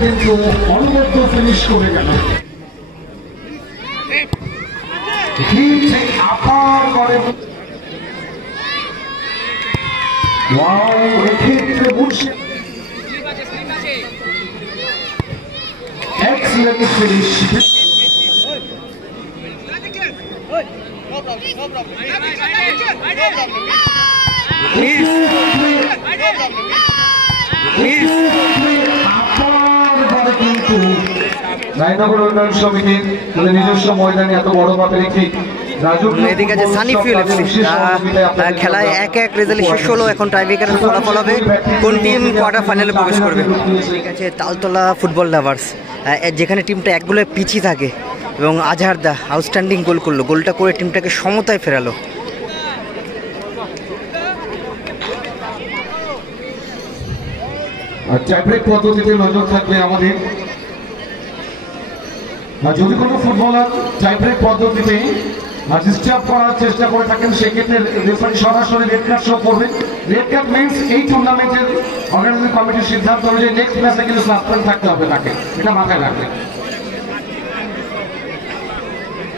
কিন্তু অনবদ্য ফিনিশ করে গেল। আপার করে excellent finish. রায়নগর উন্নয়ন সমিতির নিজস্ব ময়দানে এত বড় মাপের একটি এদিকে আছে সানিফিউল এফসি, খেলায় 1-1 রেজাল্ট শেষ হলো। এখন টাইব্রেকারের ফলাফল হবে কোন টিম কোয়ার্টার ফাইনালে প্রবেশ করবে। ঠিক আছে, তালতলা ফুটবল লাভার্স, যেখানে টিমটা এক গোলে পিছিয়ে থাকে এবং আজহারদা আউটস্ট্যান্ডিং গোল করলো। গোলটা করে টিমটাকে সমতায় ফেরালো। টাইব্রেক পদ্ধতিতে নজর থাকবে আমাদের। যদি কোনো ফুটবলার টাইব্রেক পদ্ধতিতে ডিস্টার্ব করার চেষ্টা করে থাকেন, সেক্ষেত্রে রেফারি সরাসরি রেড কার্ড শো করবে। রেড কার্ড মিনস এই টুর্নামেন্টের অর্গানাইজিং কমিটির সিদ্ধান্ত অনুযায়ী নেক্সট ম্যাচে কিন্তু সাসপেন্ড থাকতে হবে তাকে, এটা মাথায় রাখবে।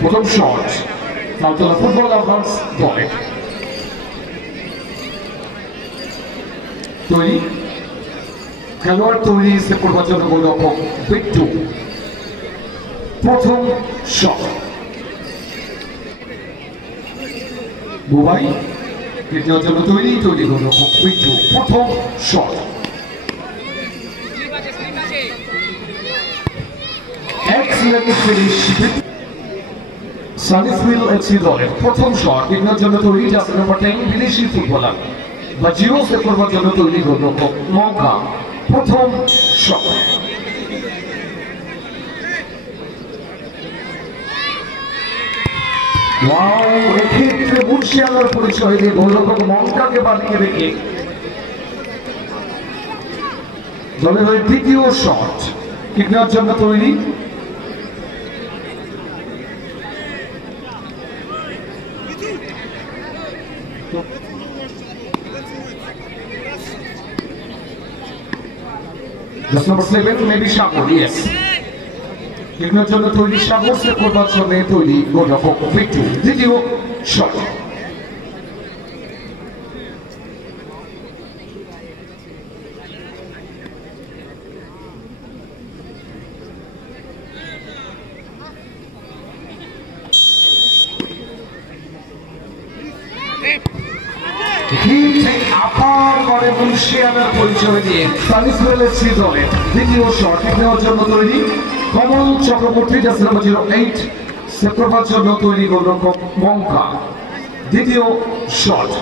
প্রথম শট তালতলা ফুটবল লাভার্স দলে তৈরি, খেলোয়াড় তৈরি, সেভ করবার জন্য গোলরক্ষক বিট্টু। প্রথম শট বুবাই, দ্বিতীয় জন্য তৈরি গোলরক্ষক বিট্টু। প্রথম শট এক্সিলেন্ট ফিনিশ সানিফিউল এফসি দলের। প্রথম শট দ্বিতীয় জন্য তৈরি জার্সি নম্বর 10 বিদেশি ফুটবলার বা জিরো, সেভ করবার জন্য তৈরি গোলরক্ষক মঙ্কা। প্রথম শট এক্ষেত্রে মুন্সিয়ানার পরিচয় দিয়ে গোলরক্ষক মঙ্কাকে বাদিকে রেখে দলের হয়ে দ্বিতীয় শট কিক নেওয়ার জন্য তৈরি। Number 7 maybe Shakor, yes. কিকের জন্য তৈরি সাগর, সেভ করবার জন্য তৈরি গোলরক্ষক বিট্টু। দ্বিতীয় শট আপার করে মুন্সিয়ানার পরিচয় দিয়ে সানিফিউল এফসি দলের দ্বিতীয় শট কিক নেওয়ার জন্য তৈরি কমল চক্রবর্তী, জার্সি নম্বর 08, সেভ করবার জন্য তৈরি গোলরক্ষক মঙ্কা। দ্বিতীয় শট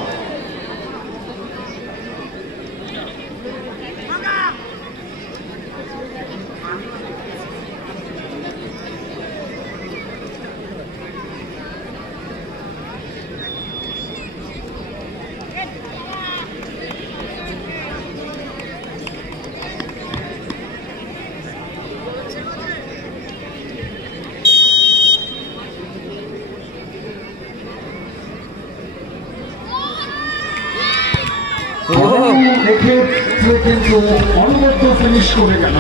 কিন্তু অনবদ্য ফিনিশ করে গেল।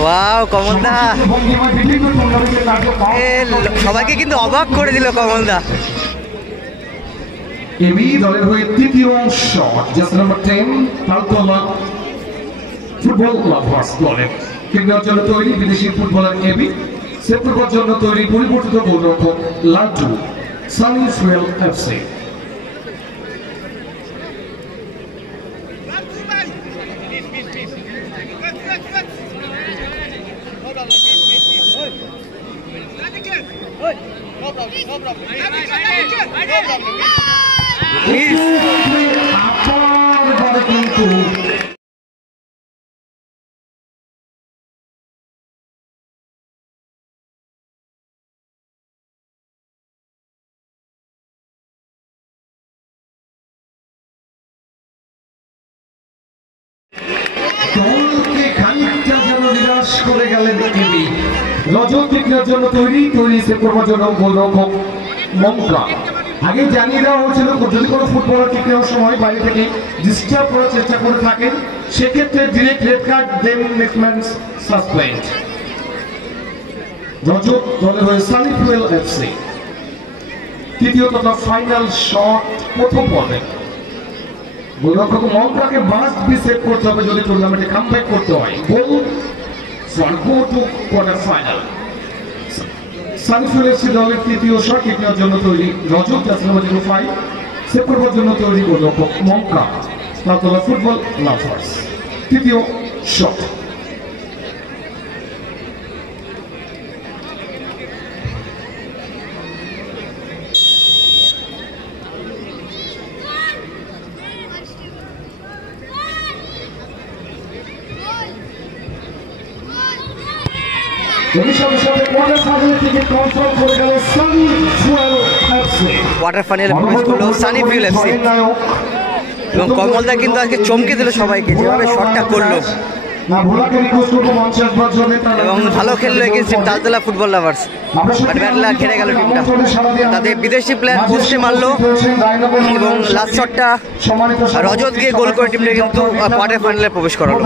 ওয়াও, কমলদা সবাইকে কিন্তু অবাক করে দিল কমলদা। এবি দলের হয়ে তৃতীয় শট জার্সি নম্বর 10 তালতলা ফুটবল লাভার্স দলের। কিক নেওয়ার জন্য তৈরি বিদেশি ফুটবলার এবি, সেভ করবার জন্য তৈরি পরিবর্তিত গোলরক্ষক লাড্ডু, সানিফিউল এফসি। কিন্তু দলকে খানিকটা যেন নিরাশ করে গেলেন এবি। রজত কিক নেওয়ার জন্য তৈরি সেভ করবার জন্য গোলরক্ষক মঙ্কা। আগে জানিয়ে দেওয়া হয়েছিল যদি কোনো ফুটবলার কিক নেওয়ার সময় বাইরে থেকে ডিস্টার্ব করার চেষ্টা করে থাকেন সেক্ষেত্রে ডিরেক্ট রেড কার্ড, দেন নেক্সট ম্যান সাসপেন্ড। রজত দলের হয়ে সানি ফুয়েল এফসি। তৃতীয় তথা ফাইনাল শট প্রথম পর্বে গোলরক্ষক মঙ্কাকে মাস্ট বি সেভ করতে হবে যদি টুর্নামেন্টে কামব্যাক করতে হয়। গোল for go to quarter final. Sunny fuel FC দলের তৃতীয় শট কিক নেওয়ার জন্য তৈরি রজত, জার্সি নাম্বার 05 সেভ করবার জন্য তৈরি গোলরক্ষক মঙ্কা। Taltala football lovers. তৃতীয় শট। কোয়ার্টার ফাইনালে প্রবেশ করলো সানি ফুয়েল এফসি এবং কমলদা কিন্তু আজকে চমকে দিল সবাইকে যেভাবে শটটা করলো এবং ভালো খেললো against Taltala football lovers. But Battler হেরে গেল টিমটা, তাদের বিদেশি প্লেয়ার পোস্টে মারলো এবং লাস্ট শটটা রজত গিয়ে গোল করে টিমটা কিন্তু কোয়ার্টার ফাইনালে প্রবেশ করালো।